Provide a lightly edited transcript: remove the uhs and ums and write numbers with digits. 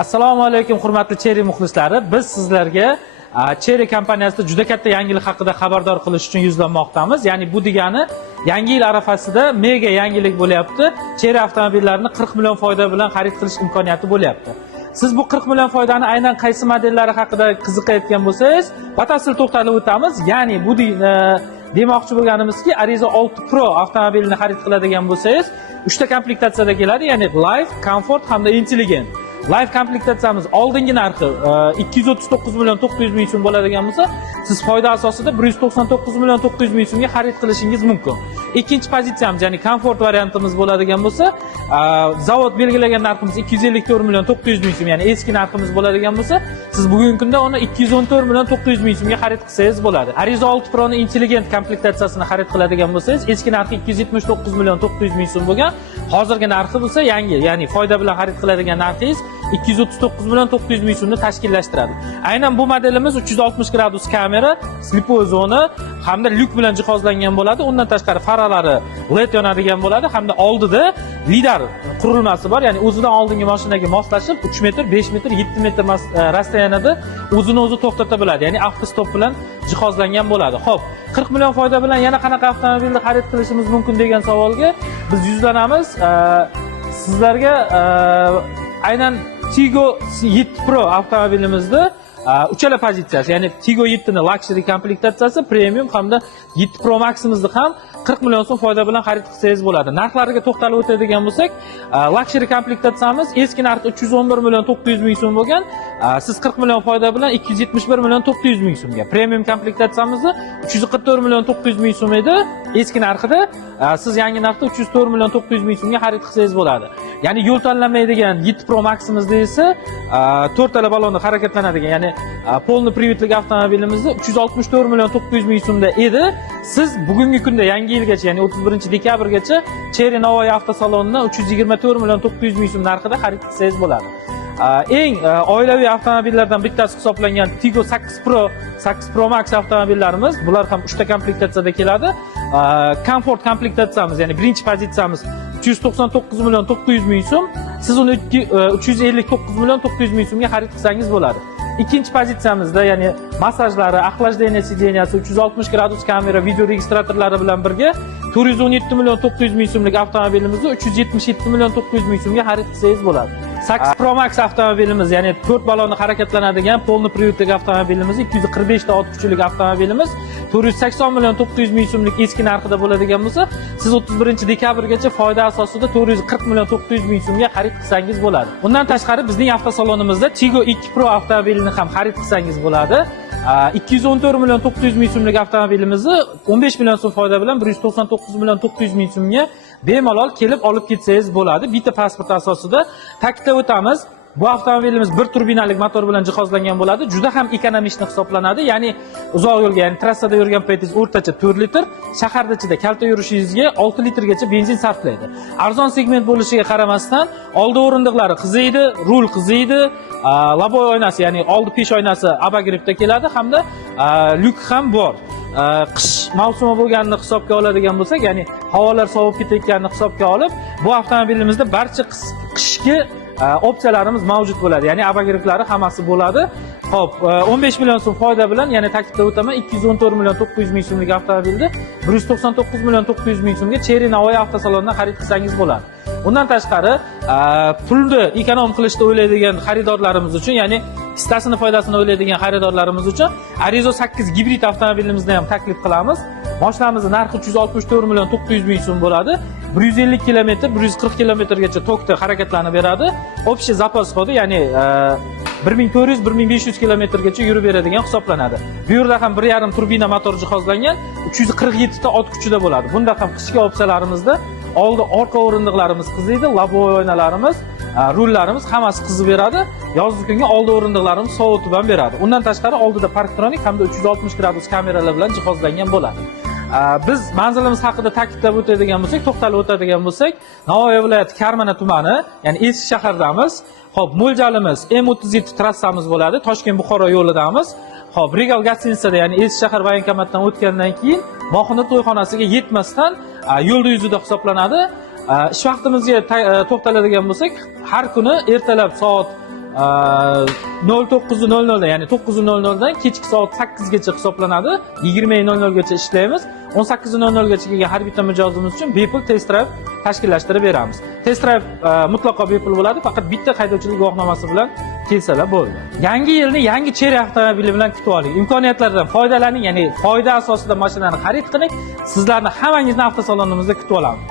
Assalomu alaykum hurmatli Cherry muxlislari. Biz sizlarga Cherry kompaniyasida juda katta yangilik haqida xabardor qilish uchun yuzlanmoqdamiz. Ya'ni bu degani yangi yil arafasida mega yangilik bo'lyapti. Cherry avtomobillarini 40 million foyda bilan xarid qilish imkoniyati bo'lyapti. Siz bu 40 million foydani aynan qaysi modellari haqida qiziqayotgan bo'lsangiz, batafsil to'xtalib o'tamiz. Ya'ni bu demoqchi bo'lganimizki, Arizo 6 Pro avtomobilini xarid qiladigan bo'lsangiz, 3 ta komplektatsiyada keladi, ya'ni Life, Comfort hamda Intelligent. Life komplektatsiyamiz oldingi narxi 239 million 900 ming so'm bo'ladigan bo'lsa, siz foyda asosida 199 million 900 ming so'mga xarid qilishingiz mumkin. Ikkinchi pozitsiyamiz, ya'ni Comfort variantimiz bo'ladigan bo'lsa, zavod belgilagan narximiz 254 million 900 ming so'm, ya'ni eski narximiz bo'ladigan bo'lsa, siz bugungi kunda uni 214 million 900 ming so'mga xarid qilsangiz bo'ladi. Arizo 6 Pro'ni Intelligent komplektatsiyasini xarid qiladigan bo'lsangiz, eski narxi 279 million 900 ming so'm bo'lgan, hozirgi narxi bo'lsa yangi, ya'ni foyda bilan xarid qiladigan narxingiz 239 million 900 ming so'mni tashkillashtiradi. Aynan bu modelimiz 360 gradus kamera, slipoy zona hamda lyuk bilan jihozlangan bo'ladi. Undan tashqari faralari LED yonadigan bo'ladi hamda oldida lidar qurilmasi bor. Ya'ni o'zidan oldingi mashinaga moslashib 3 metr, 5 metr, 7 metr rasstoyanida o'zini o'zi to'xtata biladi. Ya'ni avtostop bilan jihozlangan bo'ladi. Xo'p, 40 million foyda bilan yana qanaqa avtomobilni xarid qilishimiz mumkin degan savolga biz yuzlanamiz. Sizlarga aynan Tigo 7 Pro avtomobilimizda uchala pozitsiyasi, ya'ni Tigo 7 ni luxury komplektatsiyasi, premium hamda 7 Pro Max'imizni ham 40 million so'm foyda bilan xarid qilsangiz bo'ladi. Narxlariga to'xtalib o'tadigan bo'lsak, luxury komplektatsiyamiz eski narxi 311 million 900 ming so'm bo'lgan, siz 40 million foyda bilan 271 million 900 ming so'mga. Premium komplektatsiyamizni 344 million 900 ming so'm edi eski narxida, siz yangi narxda 304 million 900 ming so'mga xarid qilsangiz bo'ladi. Ya'ni yo'l tanlamaydigan 7 Pro Max'imizda esa 4 tala balonda harakatlanadigan, ya'ni polni privetlik avtomobilimizda 364 million 900 ming so'mda edi. Siz bugungi kunda yangi yilgacha, ya'ni 31 dekabrgacha Cherry Navoiy avtosalonidan 324 million 900 ming so'm narxida xarid qilsangiz bo'ladi. Eng oilaviy avtomobillardan bittasi hisoblangan Tigo 8 Pro, 8 Pro Max avtomobillarimiz, bular ham 3 ta komplektatsiyada keladi. Comfort komplektatsiyamiz, ya'ni birinchi pozitsiyamiz 399 million 900 ming so'm, siz uni 359 million 900 ming so'mga xarid qilsangiz bo'ladi. Ikkinchi pozitsiyamizda, ya'ni massajlari, axlajlaniya sideniyasi, 360 gradus kamera, video registratorlari bilan birga 417 million 900 ming so'mlik avtomobilimizni 377 million 900 ming so'mga xarid qilsangiz bo'ladi. 8 Pro Max avtomobilimiz, ya'ni 4 balonni harakatlanadigan polni privetlik avtomobilimiz, 245 ta ot kuchilik avtomobilimiz 480 million 900 ming so'mlik eski narxida bo'ladigan bo'lsa, siz 31 dekabrgacha foyda asosida 440 million 900 ming so'mga xarid qilsangiz bo'ladi. Undan tashqari bizning avtosalonimizda Tigo 2 Pro avtomobilini ham xarid qilsangiz bo'ladi. 214 million 900 ming so'mlik avtomobilimizni 15 million so'm foyda bilan 199 million 900 ming so'mga bemalol kelib olib ketsangiz bo'ladi. Bitta pasport asosida. Ta'kidlab o'tamiz, bu avtomobilimiz bir turbinalik motor bilan jihozlangan bo'ladi. Juda ham ekonomishni hisoblanadi. Ya'ni uzoq yo'lga, ya'ni trassada yurgan paytingiz o'rtacha 4 litr, shaharda ichida kalta yurishingizga 6 litrgacha benzin sarflaydi. Arzon segment bo'lishiga qaramasdan, oldi o'rindiqlari qiziydi, rul qiziydi, laboy oynasi, ya'ni oldi pesh oynasi abagiribda keladi hamda lyuk ham bor. Qish mavsumi bo'lganini hisobga oladigan bo'lsak, ya'ni havolar sovib ketayotganini hisobga olib, bu avtomobilimizda barcha qishki opsiyalarimiz mavjud bo'ladi. Ya'ni abagiriklari hammasi bo'ladi. Xo'p, 15 million so'm foyda bilan, ya'ni ta'kidlab o'taman, 214 million 900 ming so'mlik avtomobilni 199 million 900 ming so'mga Cherry Navoiy avtosalonidan xarid qilsangiz bo'ladi. Undan tashqari, pulni ekonom qilishni o'ylaydigan xaridorlarimiz uchun, ya'ni qistasini foydasini o'ylaydigan xaridorlarimiz uchun Arizo 8 gibrid avtomobilimizni ham taklif qilamiz. Mashinamizning narxi 364 million 900 ming so'm bo'ladi. 150 kilometr, 140 kilometrgacha tokda harakatlanib beradi. Общий запас xodi, ya'ni 1400-1500 kilometrgacha yurib beradigan hisoblanadi. Bu yerda ham 1.5 turbina motor jihozlangan, 347 ta ot kuchida bo'ladi. Bunda ham qishki opsiyalarimizda oldi orqa o'rindiqlarimiz qiziydi, laboy oynalarimiz, rullarimiz hammasi qizib beradi. Yozgi kunga oldi o'rindiqlarimiz sovutib ham beradi. Undan tashqari oldida parktronik hamda 360 gradus kameralar bilan jihozlangan bo'ladi. Biz manzilimiz haqida ta'kidlab o'tadigan bo'lsak, to'xtalib o'tadigan bo'lsak, Navoiy viloyati Karmana tumani, ya'ni eski shahardamiz. Xo'p, mo'ljalimiz M37 trassamiz bo'ladi. Toshkent-Buxoro yo'lidamiz. Xo'p, Regal gastitsada, ya'ni eski shahar voyenkomatdan o'tgandan keyin Moxina to'yxonasiga yetmasdan yo'lda yuzida hisoblanadi. Ish vaqtimizga to'xtaladigan bo'lsak, har kuni ertalab soat 09:00 ya'ni 9:00 dan kechki soat 8 gacha hisoblanadi. 20:00 gacha ishlaymiz. 18:00 gacha kelgan har bitta mijozimiz uchun bepul test drive tashkillashtirib beramiz. Test drive mutlaqo bepul bo'ladi, faqat bitta haydovchilik guvohnomasi bilan kelsalar bo'ldi. Yangi yilni yangi Cherry avtomobili bilan kutib oling. Imkoniyatlardan foydalaning, ya'ni foyda asosida mashinani xarid qiling. Sizlarni hammangizni avtosalonimizda kutib olamiz.